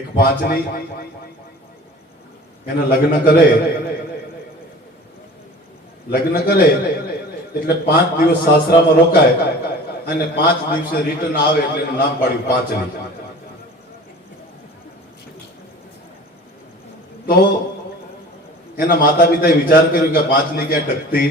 એક પાંચની એને લગ્ન કરે. લગ્ન કરે એટલે પાંચ દિવસ સાસરામાં રોકાય અને પાંચ દિવસે રિટર્ન આવે એટલે એનું નામ પાડ્યું પાંચની તો એના માતા પિતાએ વિચાર કર્યો કે પાંચની ક્યાં ટકતી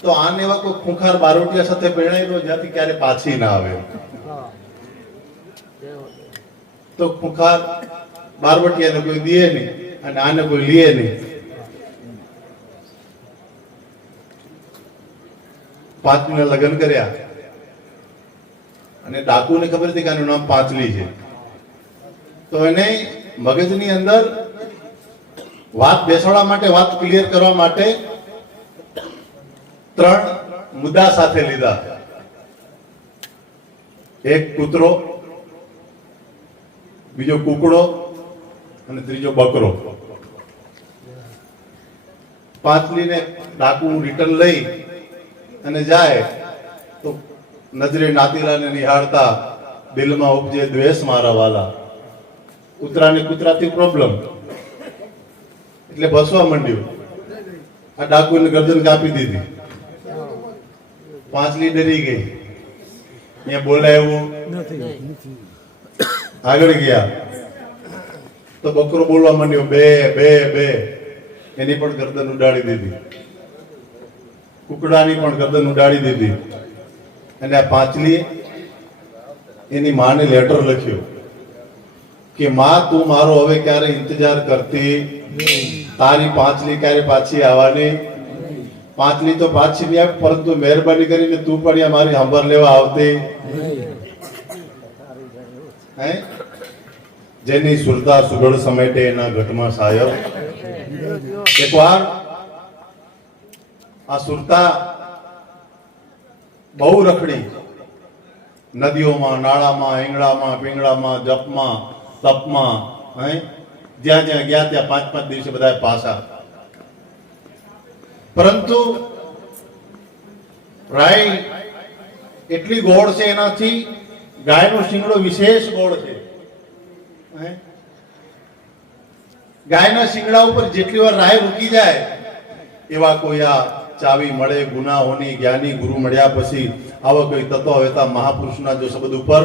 તો આને એવા કોઈ ખૂંખાર બારોટિયા સાથે પરણાયેલો જ્યાંથી ક્યારે પાછી ના આવે. તો ખુખાર બારવટિયાને કોઈ દે નહીં અને આને કોઈ લે નહીં. પાંચમીને લગ્ન કર્યા અને ડાકુને ખબર હતી કે આનું નામ પાંચલી છે. તો એને મગજની અંદર વાત બેસાડવા માટે, વાત ક્લિયર કરવા માટે ત્રણ મુદ્દા સાથે લીધા. એક કૂતરો બીજો કુકડો અને ત્રીજો બકરો. પાંચલીને ડાકુ રિટર્ન લઈ અને જાય તો નજરે નાતીલાને નિહાળતા દિલમાં ઉપજે દ્વેષ મારા વાલા કૂતરાને કૂતરાથી પ્રોબ્લેમ એટલે ભસવા માંડ્યું. આ ડાકુને ગરદન કાપી દીધી. પાંચલી ડરી ગઈ. અહીંયા બોલાય. એવું આગળ ગયા. તો બકરો બોલવા માંડ્યો, બે બે બે. એની પણ ગરદન ઉડાડી દીધી. કુકડાની પણ ગરદન ઉડાડી દીધી. અને આ પાંચલી એની માને લેટર લખ્યો કે, માં, તું મારો હવે ક્યારે ઇંતજાર કરતી? તારી પાંચલી ક્યારે પાછી આવવાની? પાંચલી તો પાછી નહીં આવે પરંતુ મહેરબાની કરીને તું પણ મારી હંભર લેવા આવતી. હે? જેની સુરતા સુગળ સમેટે એના ઘટમાં સાયબ એકવાર આ સુરતા બહુ રખડી. નદીઓમાં, નાળામાં, ઈંગળામાં, પીંગળામાં, જપમાં, તપમાં, હે? જ્યાં જ્યાં ગયા, ત્યાં પાંચ પાંચ દિવસે બધા પાછા. પરંતુ રાય એટલી ગોળ છે એનાથી ગાયનો શિંગડો વિશેષ ગોળ છે. ગાયના શિંગડા ઉપર જેટલી વાર રાય રૂકી જાય, એવા કોઈ આ ચાવી મળે, ગુનાઓની જ્ઞાની ગુરુ મળ્યા પછી આવા કોઈ તત્વ હતા મહાપુરુષના જો શબ્દ ઉપર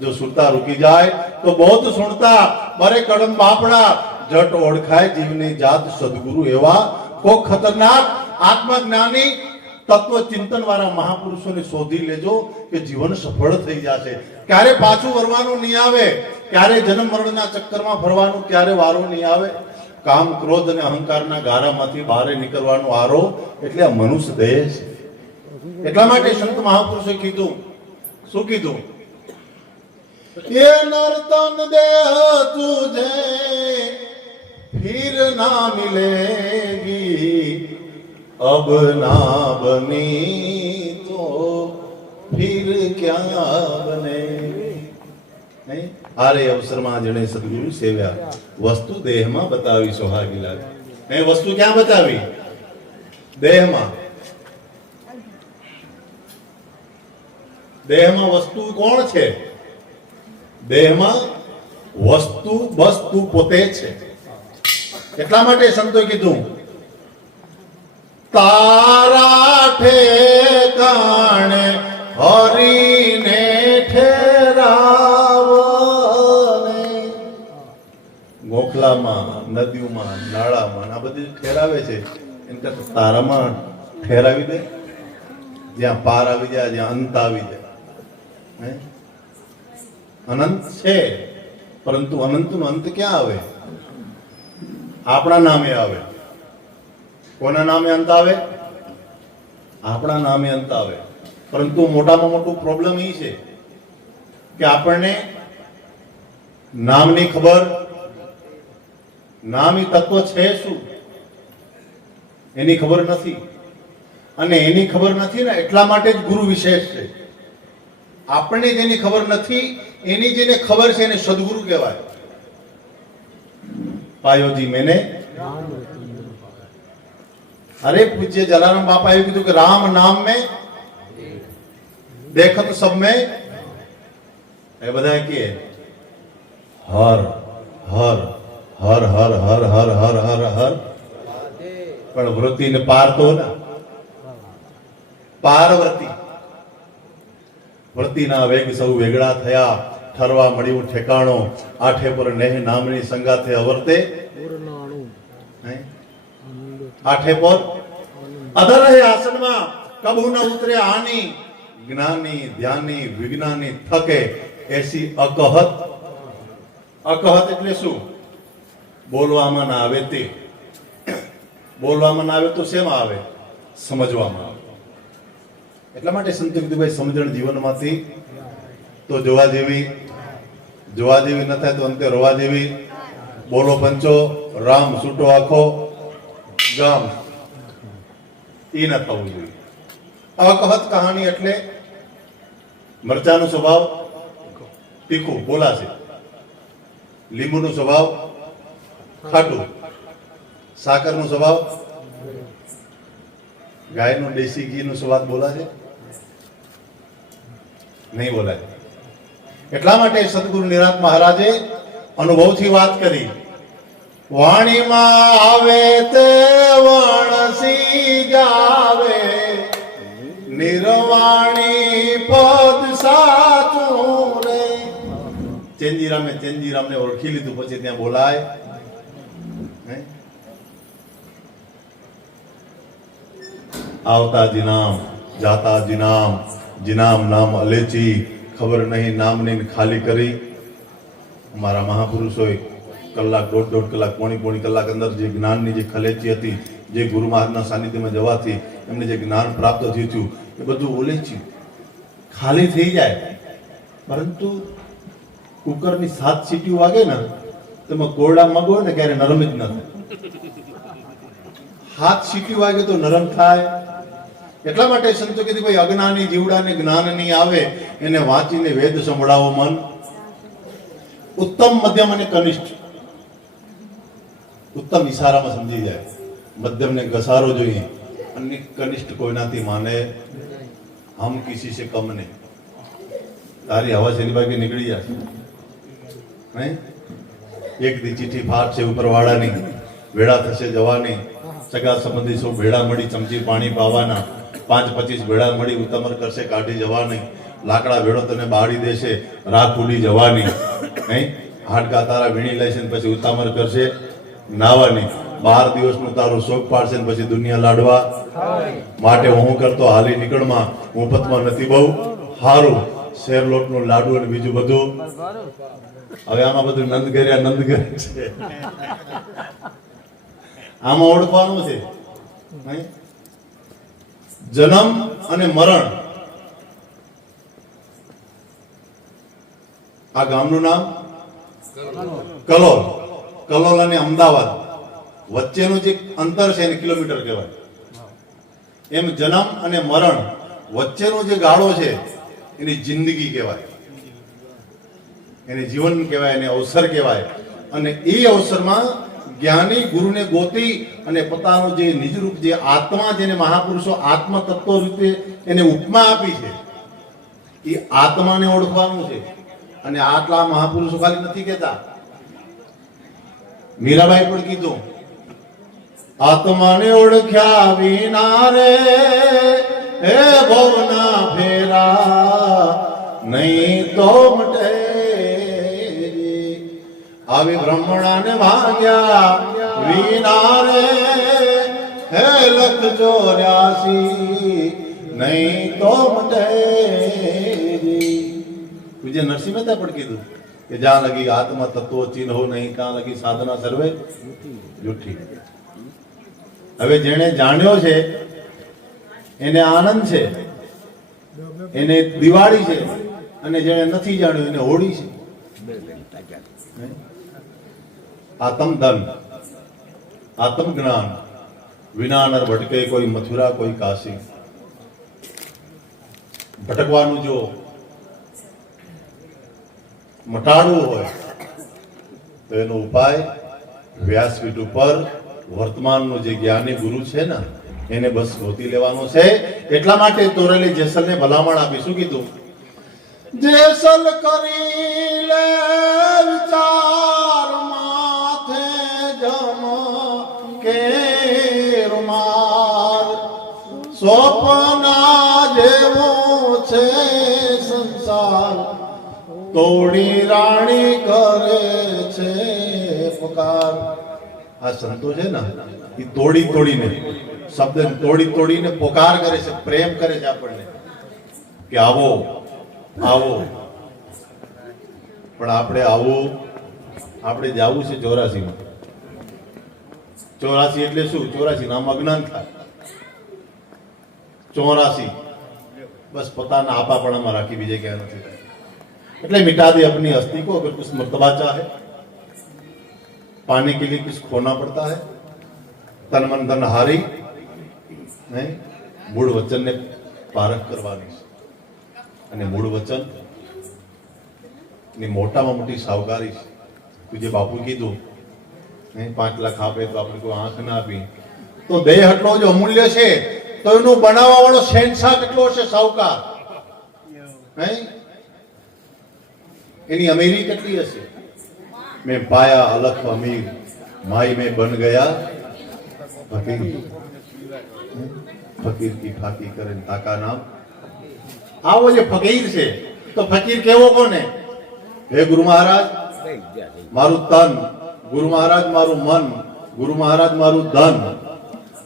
જો સુરતા રૂકી જાય, તો બહુત સુણતા બરે કડમ બાપડા, જટ ઓળખાય જીવની જાત સદગુરુ એવા. કો ખતરનાક આત્મજ્ઞાની તત્વચિંતન વાળા મહાપુરુષોને શોધી લેજો કે જીવન સફળ થઈ જશે. ક્યારે પાછું વરવાનું નહીં આવે, ક્યારે જન્મ મરણના ચક્કરમાં ફરવાનું, ક્યારે વારો નહીં આવે. કામ, ક્રોધ અને અહંકારના ગારામાંથી બહાર નીકળવાનો આરો એટલે આ મનુષ્ય દેહ છે. એટલા માટે સંત મહાપુરુષે કીધું, શું કીધું? એ નર્તન દેહ તુજે, ફિર ના મિલેગી अब ना बनी तो फिर क्या बनेगी નહીં? આરે અવસરમાં જેણે સદગુરુ સેવ્યા વસ્તુ દેહમાં બતાવી સોહાગી લાગે એ વસ્તુ ક્યાં બતાવી દેહમાં દેહમાં વસ્તુ કોણ છે દેહમાં વસ્તુ વસ્તુ પોતે છે એટલા માટે સંતોએ કીધું તારા ઠેકાણે હરીને ઠેરાવને. ગોખલામાં, નદીઓમાં, નાળામાં, આ બધી ઠેરાવે છે. એમ કરતા તારામાં ઠેરાવી દે. જ્યાં પાર આવી જાય, જ્યાં અંત આવી જાય. અનંત છે, પરંતુ અનંતનો અંત ક્યાં આવે? આપણા નામે આવે. કોના નામે અંત આવે? આપણા નામે અંત આવે. પરંતુ મોટામાં મોટું પ્રોબ્લેમ એ છે કે આપણને નામની ખબર, નામ તત્વ છે શું? એની ખબર નથી. અને એની ખબર નથી ને એટલા માટે જ ગુરુ વિશેષ છે. આપણને જેની ખબર નથી, એની જેને ખબર છે એને સદગુરુ કહેવાય. પાયોજી, મેને? અરે પૂજ્ય જલારામ બાપા એવું કીધું કે રામ નામ મેં देखत सब में એ બધા કે હર હર હર હર હર હર હર હર હર પણ વૃત્તિને પાર તો ના પારવતી વૃત્તિના વેગ સૌ વેગળા થયા ઠરવા મળ્યું ઠેકાણો આઠે પર નેહ નામની સંગાથે અવર્તે હે? આઠે પર. અધર આસનમાં કબુ ન ઉતરે આની. જ્ઞાની, ધ્યાની, વિજ્ઞાની થકે એસી અકહત. અકહત એટલે શું? બોલવામાં ના આવે તે. બોલવામાં ના આવે તો શેમાં આવે? સમજવામાં આવે. એટલા માટે સંત કીધુભાઈ સમજણ જીવનમાંથી તો જોવા જેવી. જોવા જેવી ન થાય તો અંતે રોવા જેવી. બોલો પંચો, રામ છૂટો આખો. ગામ. એ ન થવું જોઈએ. અકહત કહાની એટલે મરચાનો સ્વભાવ તીખું, બોલાશે. લીંબુનો સ્વભાવ ખાટું. સાકરનો સ્વભાવ ગાયનો દેશી ઘીનો સ્વાદ બોલાશે? નહીં બોલાય. એટલા માટે સદગુરુ નિરાંત મહારાજે અનુભવથી વાત કરી. વાણીમાં આવે તે વણસી જાવે નિર્વાણી પદ સાચું રે. ચેન્જીરામે ચેન્જીરામને ઓળખી લીધું, પછી ત્યાં બોલાય? આવતા જીનામ જાતા જીનામ જીનામ નામ અલેચી, ખબર નહીં નામની ખાલી કરી. મારા મહાપુરુષોએ કલાક, દોઢ દોઢ કલાક, પોણી પોણી કલાક અંદર જે જ્ઞાનની જે ખલેચી હતી, જે ગુરુ મહારાજના સાનિધ્યમાં જવાથી એમને જે જ્ઞાન પ્રાપ્ત થયું હતું, એ બધું ઓલેચ્યું ખાલી થઈ જાય. પરંતુ કુકરની સાત સીટીઓ વાગે ને, તેમાં કોરડા મગો ને ક્યારે નરમ જ ન થાય. હાથ સીટી વાગે તો નરમ થાય. એટલા માટે સંતો કીધું ભાઈ, અજ્ઞાની, જીવડાને જ્ઞાન નહીં આવે, એને વાંચીને વેદ સંભળાવો મન. ઉત્તમ મધ્યમ અને કનિષ્ઠ. ઉત્તમ ઈશારામાં સમજી જાય. મધ્યમને ઘસારો જોઈએ. અને કનિષ્ઠ કોઈનાથી માને હમ કિસી સે કમ નહીં. તારી હવા શેની બાકી નીકળી જાય? નહીં? એક દી ચીઠી ફાટ છે ઉપરવાળાની ભેળા થશે જવાની. સગા સંબંધી સૌ ભેળા મળી, ચમચી પાણી પાવાના? પાંચ પચીસ ભેળા મળી ઉતમર કરશે, કાઢી જવાની. લાકડા ભેળો તને બાળી દેશે રાખ ઉડી જવાની. નહીં? હાડકા તારા વીણી લેશે પછી ઉતામર કરશે. નાવાની. બાર દિવસનું તારું શોક પાડશે ને પછી દુનિયા લાડવા. માટે હું કરતો? હાલી નીકળમાં. મુફતમાં નથી બહુ. સારું શેર લોટનું લાડુ અને બીજું બધું. હવે આમાં બધું નંદ કર્યા, નંદ કરે છે. આમાં ઓળખવાનું છે. જન્મ અને મરણ. આ ગામનું નામ? કલોલ. કલોલ અને અમદાવાદ. વચ્ચેનું જે અંતર છે એને કિલોમીટર કહેવાય. એમ જન્મ અને મરણ વચ્ચેનો જે ગાળો છે, એની જિંદગી કહેવાય. એને જીવન કહેવાય, એને અવસર કહેવાય. અને એ અવસરમાં જ્ઞાની ગુરુને ગોતી અને પોતાનું જે નિજરૂપ જે આત્મા જેને મહાપુરુષો આત્મ તત્વ રીતે એને ઉપમા આપી છે, એ આત્માને ઓળખવાનું છે. અને આટલા મહાપુરુષો ખાલી નથી કહેતા. મીરાબાઈ પણ કીધું, આત્માને ઓળખ્યા વિના રે, હે ભવના ફેરા, નહીં તો મટે. આવી બ્રહ્મણાને ભાગ્યા વિના રે, હે લખ ચોર્યાસી, નહીં તો મટે. વિજય નરસિંહ મહેતા પણ કીધું કે જ્યાં લગી આત્મા તત્વો ચિહ્નો નહીં, ત્યાં લગી સાધના સર્વે જુઠ્ઠી. હવે જેણે જાણ્યો છે, એને આનંદ છે, એને દિવાળી છે, અને જેણે નથી જાણ્યું, એને હોળી છે. આત્મ ધન, આત્મ જ્ઞાન વિના ભટકે કોઈ મથુરા, કોઈ કાશી. ભટકવાનું જો મટાડવું હોય, તો એનો ઉપાય વ્યાસપીઠ ઉપર વર્તમાનનો જે જ્ઞાની ગુરુ છે ને, એને બસ ગોતી લેવાનો છે. એટલા માટે તોરેલી જેસલને ભલામણ આપી. શું કીધું? જેસલ કરી લે વિચાર માથે જમ કે રૂમાર સ્વપ્ના જેવો છે સંસાર. તોડી રાણી કરે છે પુકાર આ સંતો છે ને એ તોડી તોડીને શબ્દ તોડી તોડીને પોકાર કરે છે, પ્રેમ કરે છે આપણને. કે આવો આવો. પણ આપણે આવું, આપણે જવું છે ચોરાસીમાં. ચોરાસી એટલે શું? ચોરાસી નામ અજ્ઞાન થાય. ચોરાસી. બસ પોતાના આપાપણામાં રાખી બીજે ક્યાં નથી એટલે मिटा दे अपनी हस्ती को अगर कुछ मर्तबा चाहे पाने के लिए कुछ खोना पड़ता है तन मन धन हारी નહીં મૂળ વચનને પારખ કરવાની છે અને મૂળ વચન ની મોટામાં મોટી સાવકારી છે પૂજ્ય બાપુ કીધું નહીં પાંચ લાખ આપે તો આપણે કોઈ આંખ ના આપી તો દેહ આટલો જો અમૂલ્ય છે તો એનું બનાવવા વાળો શહેનશાહ કેટલો હશે સાવકાર નહીં એની અમીરી કેટલી હશે? મેં પાયા અલખ અમીર માઈ મેં બન ગયા. ફકીર ફકીર કી ફાકી કરે તાકા નામ. આવો જે ફકીર છે, તો ફકીર કેવો કોને? હે ગુરુ મહારાજ, મારું તન, ગુરુ મહારાજ મારું મન, ગુરુ મહારાજ મારું ધન.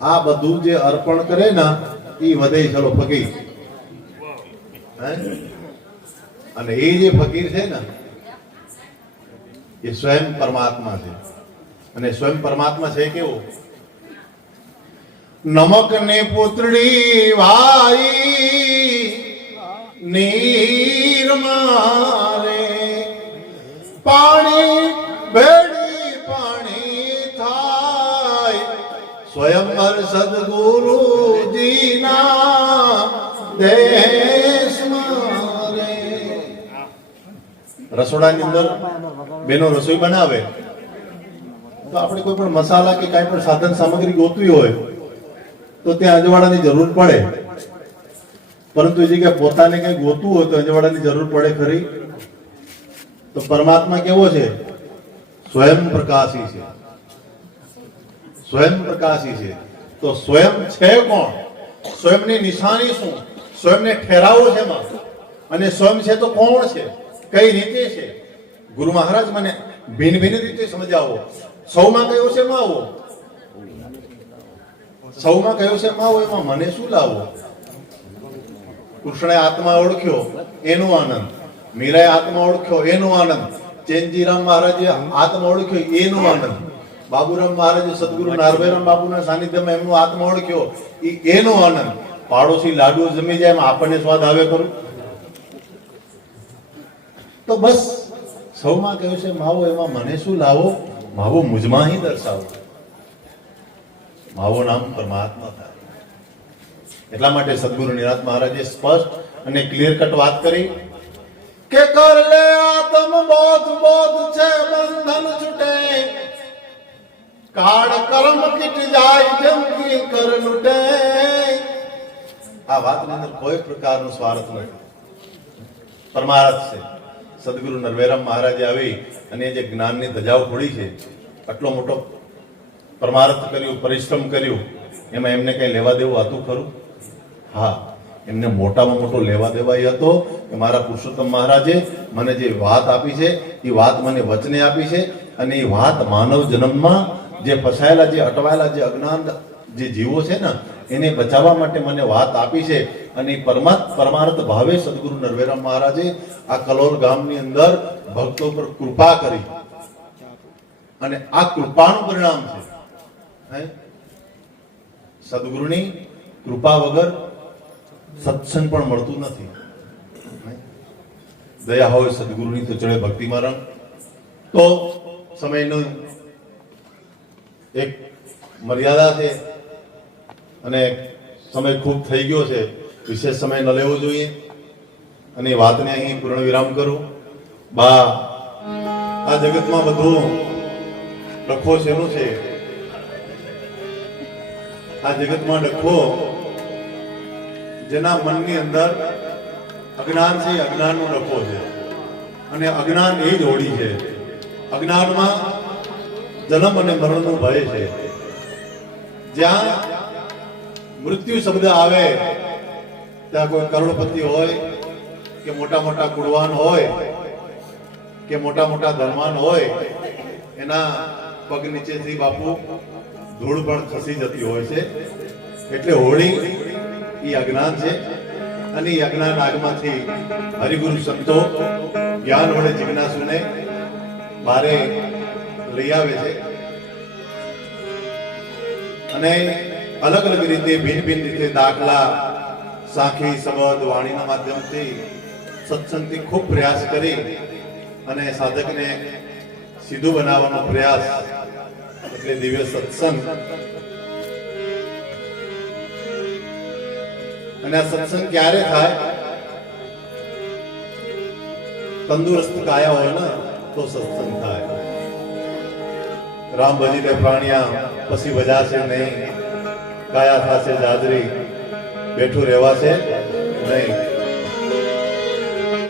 આ બધું જે અર્પણ કરે ને એ વધે ચલો ફકીર. હે? અને એ જે ફકીર છે ને, એ સ્વયં પરમાત્મા છે. અને સ્વયં પરમાત્મા છે કેવો? નમક ને પુતળી વાઈ નીર મારે. પાણી ભેડી પાણી થાય. સ્વયંવર સદગુરુજીના દેશ રસોડાની અંદર બેનો રસોઈ બનાવે. તો આપણે કોઈ પણ મસાલા કે કાંઈ પણ સાધન સામગ્રી ગોતવી હોય, તો ત્યાં અજવાળાની જરૂર પડે. પરંતુ એ જગ્યાએ પોતાને કઈ ગોતવું હોય તો અજવાળાની જરૂર પડે ખરી. તો પરમાત્મા કેવો છે? સ્વયં પ્રકાશી છે. સ્વયં પ્રકાશી છે. તો સ્વયં છે કોણ? સ્વયંની નિશાની શું? સ્વયંને ઠેરાવો છે અને સ્વયં છે તો કોણ છે? કઈ રીતે છે? ગુરુ મહારાજ મને ભિન્ન ભિન્ન રીતે સમજાવો. સૌમાં કયો છે માવો સૌમાં કયો છે માવો એમાં મને શું લાવો? કૃષ્ણે આત્મા ઓળખ્યો, એનો આનંદ. મીરાએ આત્મા ઓળખ્યો, એનો આનંદ. ચેનજીરામ મહારાજે આત્મા ઓળખ્યો, એનો આનંદ. બાબુરામ મહારાજે સદગુરુ નારભાઈરામ બાબુના સાનિધ્યમાં એમનો આત્મા ઓળખ્યો એ એનો આનંદ. પાડોશી લાડુ જમી જાય એમાં આપણને સ્વાદ આવે ખરું? તો બસ. સૌમાં કયો છે, માવો, એમાં મને શું લાવો? માવો મુજમાં હી દર્શાવો. માવો નામ પરમાત્મા થાય એટલા માટે સદગુરુ નિરાત મહારાજે સ્પષ્ટ અને ક્લિયર કટ વાત કરી કે કર લે બોધ બોધ છે, બંધન છૂટે. કાળ કર્મ કીટ જાય, જંગી કર લૂટે. આ વાતની અંદર કોઈ પ્રકારનો સ્વાર્થ નથી. પરમાર્થ છે. સદગુરુ નરવેરામ મહારાજે આવી અને જે જ્ઞાનની ધજાઓ ખોડી છે, આટલો મોટો પરમાર્થ કર્યું, પરિશ્રમ કર્યો, એમાં એમને કઈ લેવા દેવું હતું ખરું? હા, એમને મોટામાં મોટો લેવા દેવા એ હતો કે મારા પુરુષોત્તમ મહારાજે મને જે વાત આપી છે, એ વાત મને વચને આપી છે અને એ વાત માનવ જન્મમાં જે ફસાયેલા, જે અટવાયેલા, જે અજ્ઞાન, જે જીવો છે ને એને બચાવવા માટે મને વાત આપી છે અને પરમાત્, પરમાર્થ ભાવે સદગુરુ નરવેરામ મહારાજે આ કલોલ ગામની અંદર ભક્તો પર કૃપા કરી. અને આ કૃપાનું પરિણામ છે? સદગુરુની કૃપા વગર સત્સંગ પણ મળતું નથી. દયા હોય સદગુરુની તો ચડે ભક્તિમાં રંગ. તો સમયનું એક મર્યાદા છે. અને સમય ખૂબ થઈ ગયો છે. વિશેષ સમય ન લેવો જોઈએ. અને વાતને અહીં પૂર્ણ વિરામ કરું. બા, આ જગતમાં બધું ડખો શેનો છે? આ જગતમાં ડખો જેના મનની અંદર અજ્ઞાન છે અજ્ઞાનનો ડખો છે. અને અજ્ઞાન એ જ હોડી છે. અજ્ઞાનમાં જન્મ અને મરણનો ભય છે. જ્યાં મૃત્યુ શબ્દ આવે, ત્યાં કોઈ કરોડપતિ હોય, કે મોટા મોટા કુળવાન હોય, કે મોટા મોટા ધનવાન હોય, એના પગ નીચેથી બાપુ ધૂળ પણ ખસી જતી હોય છે. એટલે હોળી એ અજ્ઞાન છે અને એ અજ્ઞાન આગમાંથી હરિગુરુ સંતો જ્ઞાન વડે જિજ્ઞાસુને બારે લઈ આવે છે. અને અલગ અલગ રીતે ભિન્ન ભિન્ન રીતે દાખલા સાખી શબ્દ વાણીના માધ્યમથી સત્સંગથી ખૂબ પ્રયાસ કરી અને સાધકને સીધું બનાવવાનો પ્રયાસ એટલે દિવ્ય સત્સંગ. અને આ સત્સંગ ક્યારે થાય? તંદુરસ્ત કાયા હોય ને, તો સત્સંગ થાય. રામ ભજીને પ્રાણિયા, પછી બજાશે નહીં. કાયા થાશે જાદરી બેઠું રહેવાશે નહીં.